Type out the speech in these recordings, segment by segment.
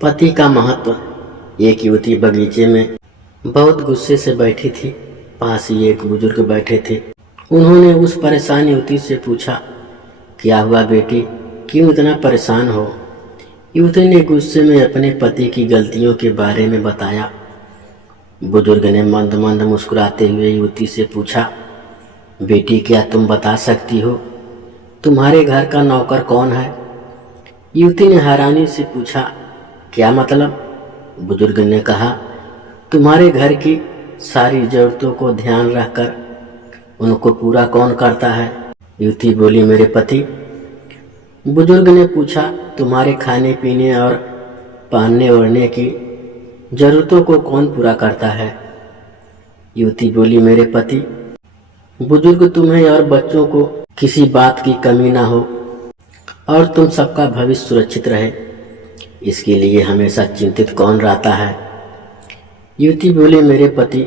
पति का महत्व। एक युवती बगीचे में बहुत गुस्से से बैठी थी। पास ही एक बुजुर्ग बैठे थे। उन्होंने उस परेशान युवती से पूछा, क्या हुआ बेटी, क्यों इतना परेशान हो? युवती ने गुस्से में अपने पति की गलतियों के बारे में बताया। बुजुर्ग ने मंद मंद मुस्कुराते हुए युवती से पूछा, बेटी क्या तुम बता सकती हो तुम्हारे घर का नौकर कौन है? युवती ने हैरानी से पूछा, क्या मतलब? बुजुर्ग ने कहा, तुम्हारे घर की सारी जरूरतों को ध्यान रखकर उनको पूरा कौन करता है? युवती बोली, मेरे पति। बुजुर्ग ने पूछा, तुम्हारे खाने पीने और पहनने ओढ़ने की जरूरतों को कौन पूरा करता है? युवती बोली, मेरे पति। बुजुर्ग, तुम्हें और बच्चों को किसी बात की कमी ना हो और तुम सबका भविष्य सुरक्षित रहे, इसके लिए हमेशा चिंतित कौन रहता है? युवती बोली, मेरे पति।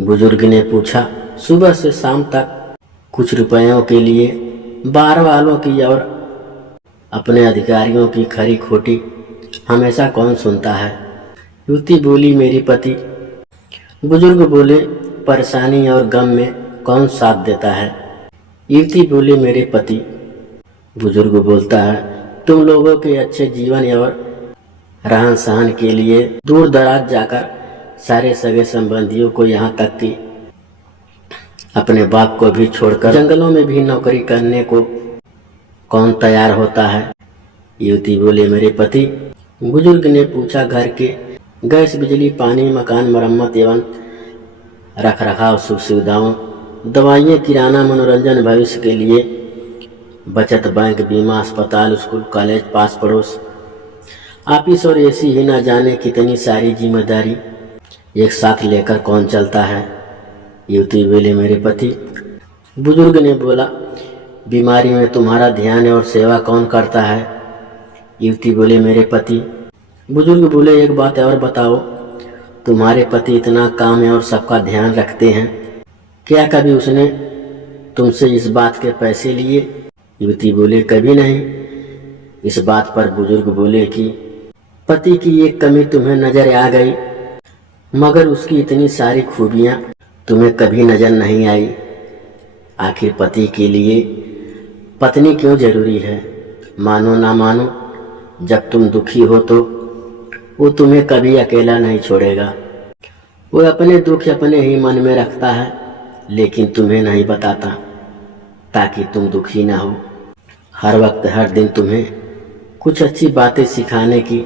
बुजुर्ग ने पूछा, सुबह से शाम तक कुछ रुपयों के लिए बाहर वालों की और अपने अधिकारियों की खरी खोटी हमेशा कौन सुनता है? युवती बोली, मेरी पति। बुजुर्ग बोले, परेशानी और गम में कौन साथ देता है? युवती बोली, मेरे पति। बुजुर्ग बोलता है, तुम लोगों के अच्छे जीवन और रहन सहन के लिए दूर दराज जाकर सारे सगे संबंधियों को यहाँ तक कि अपने बाप को भी छोड़कर जंगलों में भी नौकरी करने को कौन तैयार होता है? युवती बोले, मेरे पति। बुजुर्ग ने पूछा, घर के गैस बिजली पानी मकान मरम्मत एवं रख रखाव सुख सुविधाओं दवाइयाँ किराना मनोरंजन भविष्य के लिए बचत बैंक बीमा अस्पताल स्कूल कॉलेज पास पड़ोस ऑफिस और ऐसी ही न जाने कितनी सारी जिम्मेदारी एक साथ लेकर कौन चलता है? युवती बोले, मेरे पति। बुजुर्ग ने बोला, बीमारी में तुम्हारा ध्यान और सेवा कौन करता है? युवती बोले, मेरे पति। बुजुर्ग बोले, एक बात और बताओ, तुम्हारे पति इतना काम और सबका ध्यान रखते हैं, क्या कभी उसने तुमसे इस बात के पैसे लिए? युवती बोले, कभी नहीं। इस बात पर बुजुर्ग बोले कि पति की एक कमी तुम्हें नजर आ गई, मगर उसकी इतनी सारी खूबियां तुम्हें कभी नजर नहीं आई। आखिर पति के लिए पत्नी क्यों जरूरी है? मानो ना मानो, जब तुम दुखी हो तो वो तुम्हें कभी अकेला नहीं छोड़ेगा। वो अपने दुख अपने ही मन में रखता है, लेकिन तुम्हें नहीं बताता ताकि तुम दुखी ना हो। हर वक्त हर दिन तुम्हें कुछ अच्छी बातें सिखाने की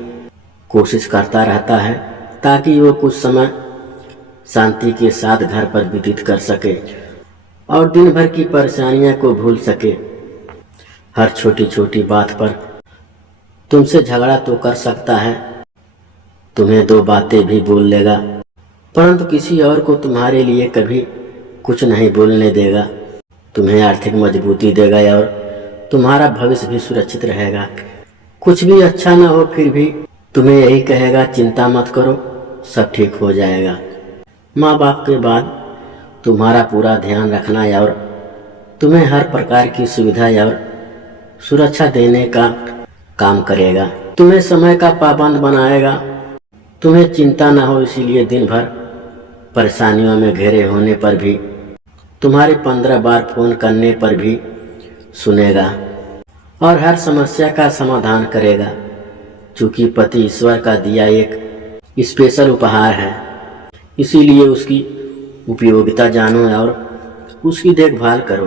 कोशिश करता रहता है ताकि वो कुछ समय शांति के साथ घर पर व्यतीत कर सके और दिन भर की परेशानियों को भूल सके। हर छोटी छोटी बात पर तुमसे झगड़ा तो कर सकता है, तुम्हें दो बातें भी बोल लेगा, परंतु किसी और को तुम्हारे लिए कभी कुछ नहीं बोलने देगा। तुम्हें आर्थिक मजबूती देगा और तुम्हारा भविष्य भी सुरक्षित रहेगा। कुछ भी अच्छा ना हो फिर भी तुम्हें यही कहेगा, चिंता मत करो, सब ठीक हो जाएगा। माँ बाप के बाद तुम्हारा पूरा ध्यान रखना और तुम्हें हर प्रकार की सुविधा और सुरक्षा देने का काम करेगा। तुम्हें समय का पाबंद बनाएगा। तुम्हें चिंता ना हो इसीलिए दिन भर परेशानियों में घिरे होने पर भी तुम्हारे 15 बार फोन करने पर भी सुनेगा और हर समस्या का समाधान करेगा। चूँकि पति ईश्वर का दिया एक स्पेशल उपहार है, इसीलिए उसकी उपयोगिता जानो और उसकी देखभाल करो।